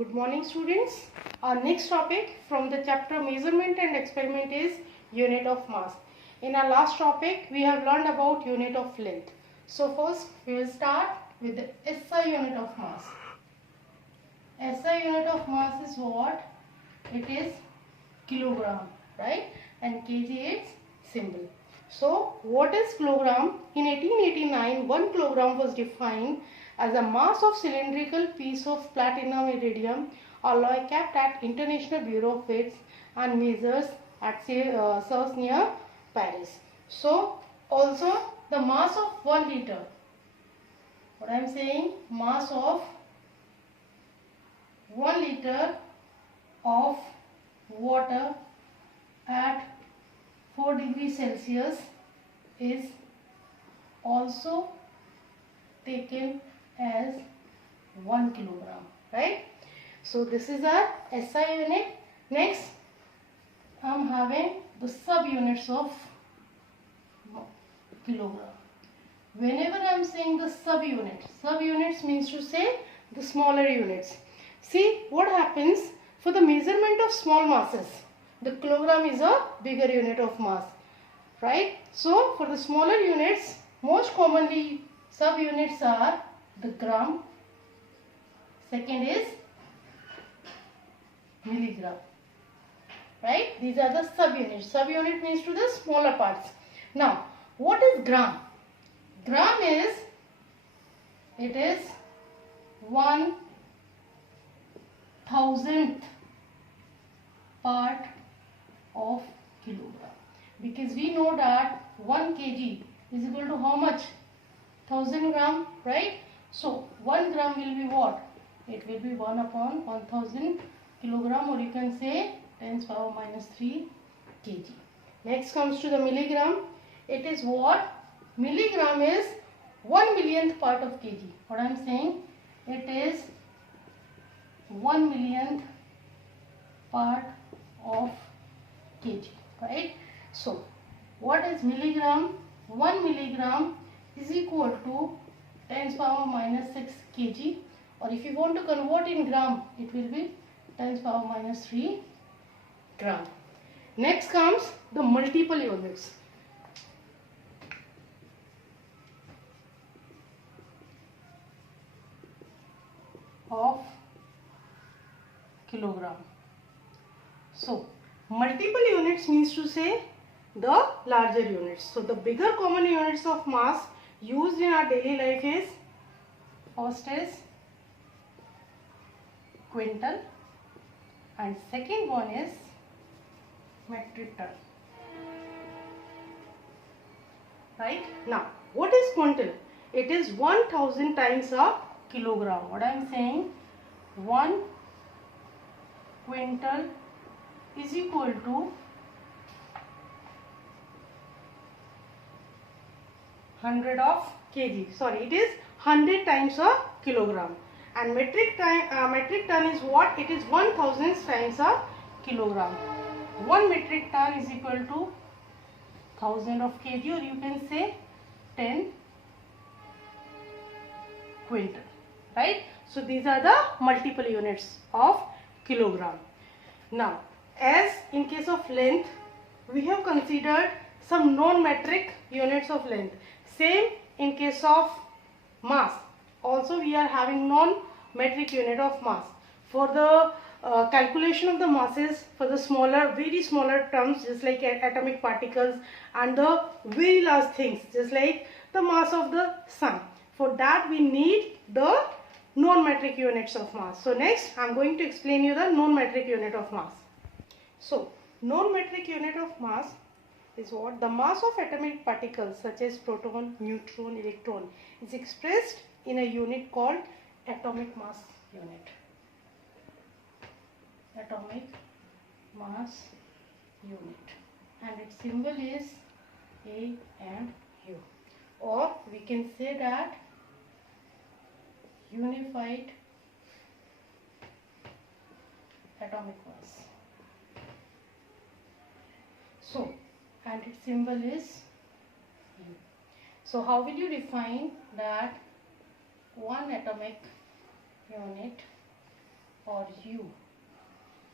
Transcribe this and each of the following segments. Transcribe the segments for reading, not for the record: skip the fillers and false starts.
Good morning students. Our next topic from the chapter measurement and experiment is unit of mass. In our last topic we have learned about unit of length. So first we will start with the SI unit of mass. SI unit of mass is what? It is kilogram, right? And kg is symbol. So what is kilogram? In 1889 1 kilogram was defined as a mass of cylindrical piece of platinum iridium alloy kept at International Bureau of Weights and Measures at Sceaux near Paris. So also the mass of 1 liter. What I am saying, mass of 1 liter of water at 4 degrees Celsius is also taken as 1 kilogram, right? So this is our SI unit. Next I am having the sub units of kilogram. Whenever I am saying the sub units means to say the smaller units. See what happens for the measurement of small masses. The kilogram is a bigger unit of mass, right? So for the smaller units, most commonly sub units are the gram, second is milligram, right? These are the sub units. Sub unit means to the smaller parts. Now what is gram? Gram is, it is 1,000th part of kilogram, because we know that 1 kg is equal to how much? 1000 gram, right? So 1 gram will be what? It will be 1 upon 1000 kilogram, or you can say 10 to the power minus 3 kg. Next comes to the milligram. It is what? Milligram is 1 millionth part of kg. What I am saying? It is 1 millionth part of kg, right? So what is milligram? 1 milligram is equal to 10 to the power minus 6 kg, or if you want to convert in gram, it will be 10 to the power minus 3 gram. Next comes the multiple units. Of kilogram. So multiple units means to say the larger units. So the bigger common units of mass used in our daily life is, first is quintal and second one is metric ton, right? Now what is quintal? It is 1000 times a kilogram. What I am saying, 1 quintal is equal to 100 of kg. Sorry, it is 100 times a kilogram. And metric ton is what? It is 1000 times a kilogram. 1 metric ton is equal to 1000 of kg, or you can say 10 quintal, right? So these are the multiple units of kilogram. Now as in case of length, we have considered some non-metric units of length. Same in case of mass, also we are having non-metric unit of mass. For the calculation of the masses, for the smaller, very smaller terms, just like atomic particles, and the very large things, just like the mass of the sun, for that we need the non-metric units of mass. So next I am going to explain you the non-metric unit of mass. So non-metric unit of mass is what? The mass of atomic particles such as proton, neutron, electron is expressed in a unit called atomic mass unit. Atomic mass unit, and its symbol is A and U, or we can say that unified atomic mass. So, and its symbol is U. So how will you define that one atomic unit or U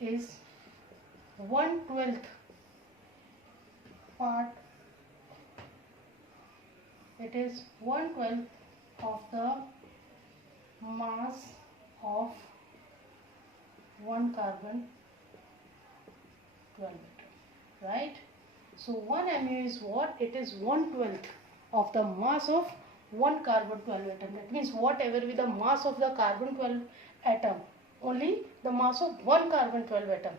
is 1/12 part, it is 1/12 of the mass of one carbon 12 atom, right? So 1 mu is what? It is 1/12 of the mass of one carbon 12 atom. That means whatever be the mass of the carbon 12 atom, only the mass of one carbon 12 atom.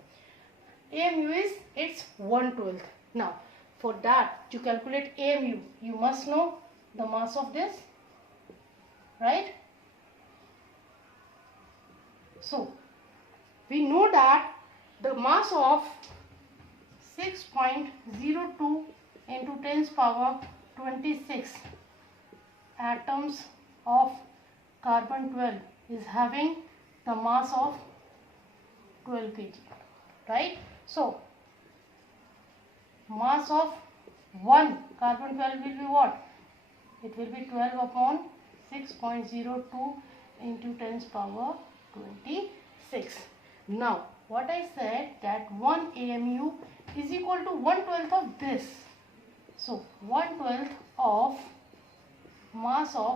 AMU is its 1/12. Now for that to calculate AMU, you must know the mass of this, right? So we know that the mass of 6.02 into 10 power 26 atoms of carbon 12 is having the mass of 12 kg, right? So mass of one carbon 12 will be what? It will be 12 upon 6.02 into 10 power 26. Now what I said, that 1 AMU is equal to 1/12 of this. So 1/12 of mass of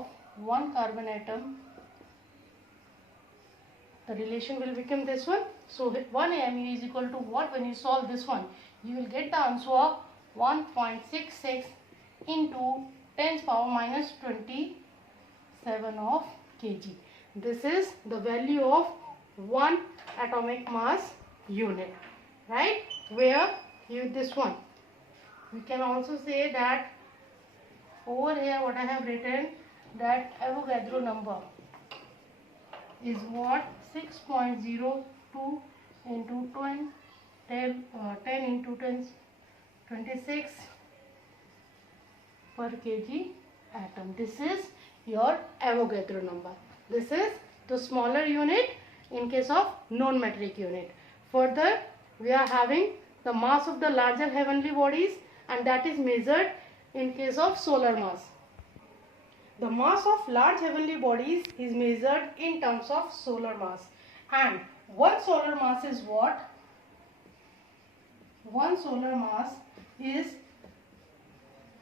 one carbon atom, the relation will become this one. So 1 AMU is equal to what? When you solve this one, you will get the answer 1.66 into 10 power minus 27 of kg. This is the value of one atomic mass unit, right? Where you this one, we can also say that over here what I have written, that Avogadro number is what? 6.02 into 10 into 10 26 per kg atom. This is your Avogadro number. This is the smaller unit in case of non-metric unit. Further, we are having the mass of the larger heavenly bodies, and that is measured in case of solar mass. The mass of large heavenly bodies is measured in terms of solar mass, and one solar mass is what? One solar mass is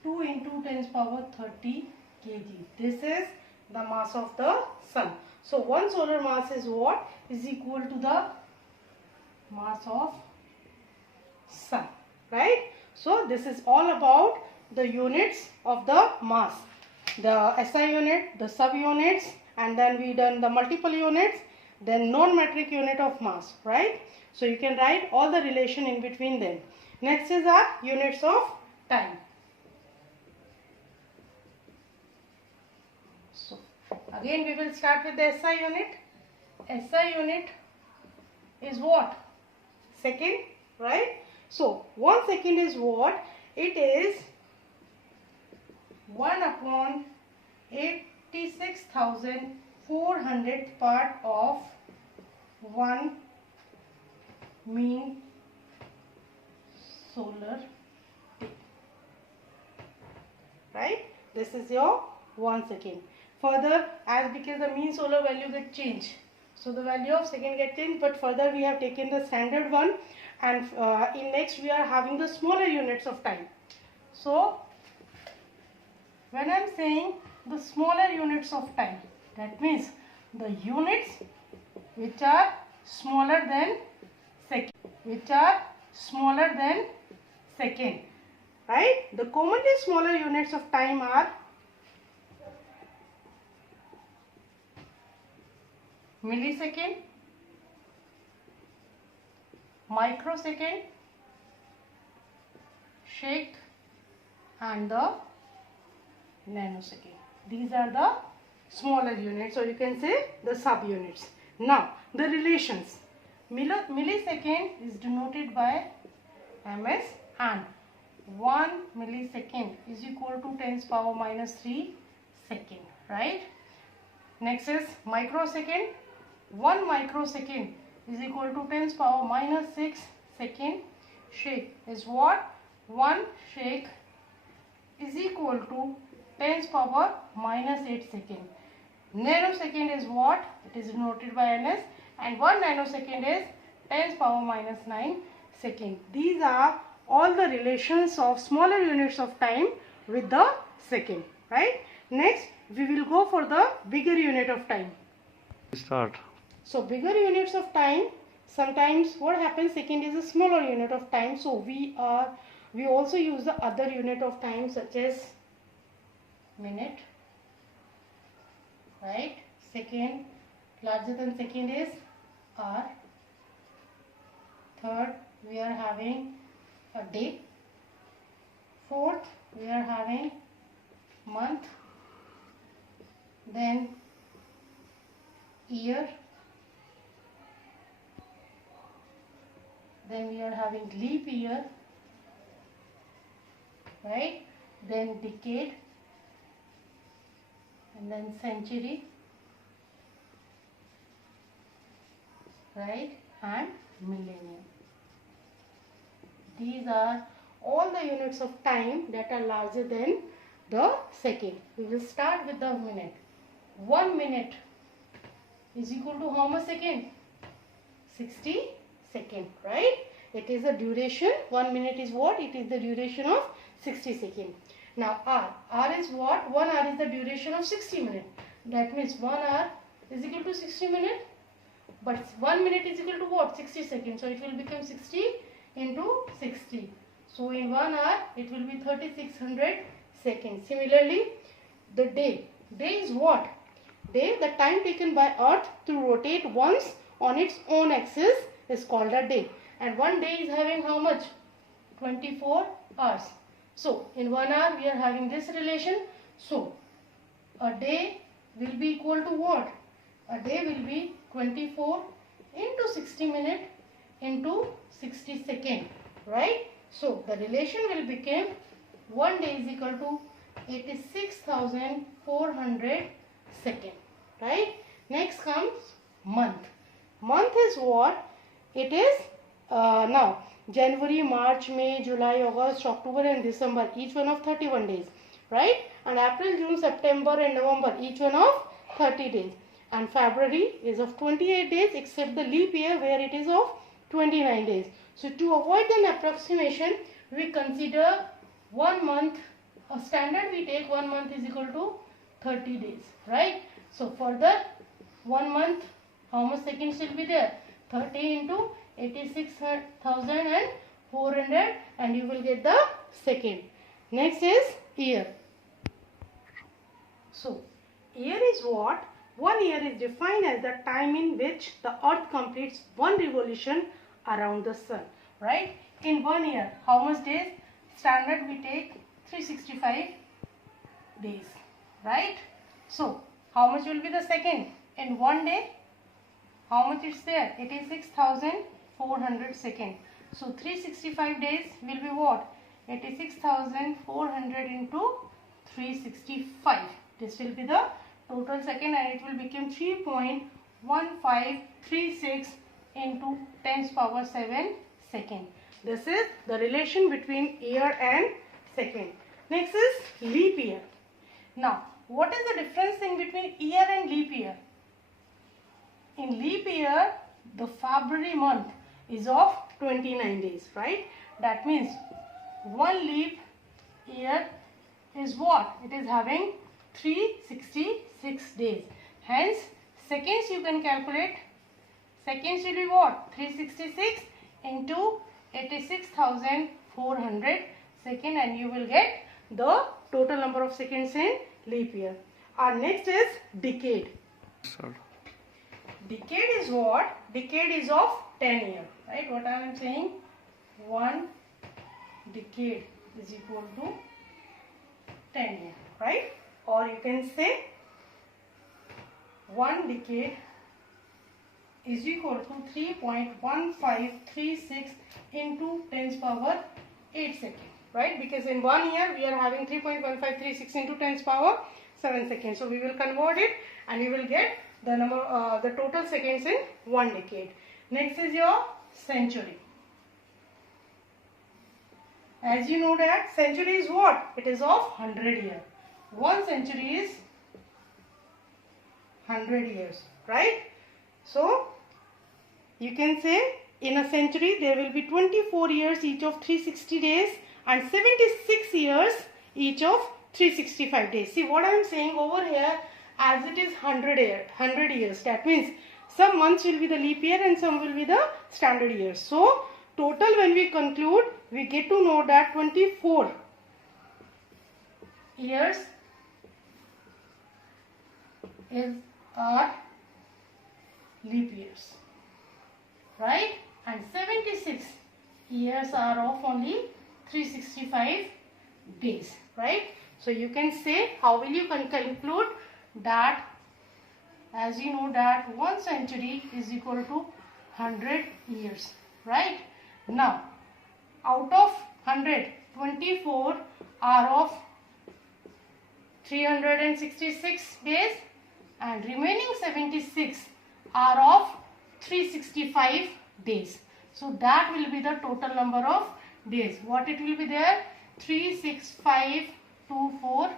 2 into 10 power 30 kg. This is the mass of the sun. So one solar mass is what? Is equal to the mass of sun, right? So this is all about the units of the mass, the SI unit, the sub units, and then we done the multiple units, then non-metric unit of mass, right? So you can write all the relation in between them. Next is our units of time. So again we will start with the SI unit. SI unit is what? Second, right? So 1 second is what? It is 1 upon 86,400 part of 1 mean solar day, right? This is your 1 second. Further, as because the mean solar value get changed, so the value of second get changed, but further we have taken the standard one, and in next we are having the smaller units of time. So when I am saying the smaller units of time, that means the units which are smaller than second, right? The commonly smaller units of time are millisecond, microsecond, shake, and the nanosecond. These are the smaller units, or you can say the sub units. Now the relations. Millisecond is denoted by ms, and 1 millisecond is equal to 10 power minus 3 second, right? Next is microsecond. 1 microsecond is equal to 10 power minus 6 second. Shake is what? 1 shake is equal to 10 power minus 8 second. Nanosecond is what? It is denoted by ns. and 1 nanosecond is 10 power minus 9 second. These are all the relations of smaller units of time with the second, right? Next, we will go for the bigger unit of time. Start. So, bigger units of time, sometimes what happens, second is a smaller unit of time. So, we also use the other unit of time such as minute, right? Second, larger than second is hour. Third, we are having a day. Fourth, we are having month. Then year. Then we are having leap year, right? Then decade, and then century, right? And millennium. These are all the units of time that are larger than the second. We will start with the minute. 1 minute is equal to how much second? 60 second, right? It is the duration. 1 minute is what? It is the duration of 60 second. Now hour. Hour is what? 1 hour is the duration of 60 minutes. That means 1 hour is equal to 60 minutes. But 1 minute is equal to what? 60 seconds. So it will become 60 into 60. So in 1 hour it will be 3600 seconds. Similarly, the day. Day is what? Day, the time taken by Earth to rotate once on its own axis is called a day. And one day is having how much? 24 hours. So in 1 hour we are having this relation. So a day will be equal to what? A day will be 24 into 60 minutes into 60 seconds, right? So the relation will become 1 day is equal to 86,400 seconds, right? Next comes month. Month is what? It is now January, March, May, July, August, October and December, each one of 31 days, right? And April, June, September and November, each one of 30 days. And February is of 28 days except the leap year where it is of 29 days. So to avoid an approximation, we consider 1 month, a standard we take 1 month is equal to 30 days, right? So further 1 month, how much seconds will be there? 30 into 86,400 and you will get the second. Next is year. So year is what? 1 year is defined as the time in which the earth completes 1 revolution around the sun, right? In 1 year, how much days? Standard we take 365 days, right? So how much will be the second? In 1 day, how much is there? 86,400 seconds. So 365 days will be what? 86,400 into 365. This will be the total second and it will become 3.1536 into 10 power 7 second. This is the relation between year and second. Next is leap year. Now, what is the difference in between year and leap year? In leap year, the February month is of 29 days, right? That means 1 leap year is what? It is having 366 days. Hence, seconds you can calculate. Seconds will be what? 366 into 86,400 second and you will get the total number of seconds in leap year. Our next is decade. Start. Decade is what? Decade is of 10 years, right? What I am saying? 1 decade is equal to 10 years, right? Or you can say 1 decade is equal to 3.1536 into 10 power 8 seconds, right? Because in 1 year we are having 3.1536 into 10 power 7 seconds. So we will convert it and we will get the number, the total seconds in 1 decade. Next is your century. As you know that century is what? It is of 100 years. 1 century is 100 years, right? So you can say in a century there will be 24 years each of 360 days and 76 years each of 365 days. See what I am saying over here, as it is 100 years. That means some months will be the leap year and some will be the standard years. So total when we conclude, we get to know that 24 years are leap years, right? And 76 years are of only 365 days, right? So you can say, how will you conclude that, as you know that 1 century is equal to 100 years, right? Now out of 100, 24 are of 366 days and remaining 76 are of 365 days. So that will be the total number of days. What it will be there? 36524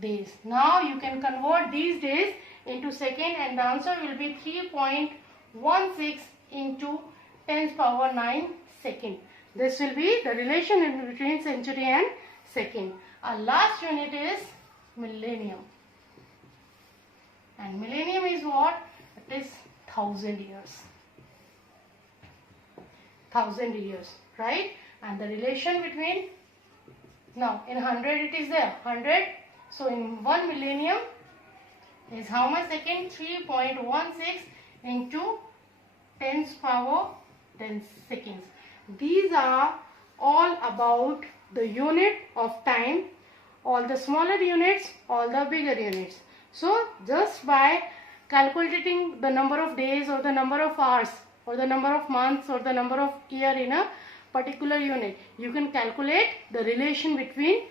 days. Now you can convert these days into second and the answer will be 3.16 into 10 power 9 second. This will be the relation in between century and second. Our last unit is millennium. And millennium is what? It is 1000 years. 1000 years, right? And the relation between, now in 100 it is there, 100. So in 1 millennium is how much second? 3.16 into 10 power 10 seconds. These are all about the unit of time, all the smaller units, all the bigger units. So just by calculating the number of days or the number of hours or the number of months or the number of year in a particular unit, you can calculate the relation between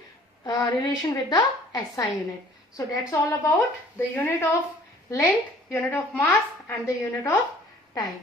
relation with the SI unit. So that's all about the unit of length, unit of mass and the unit of time.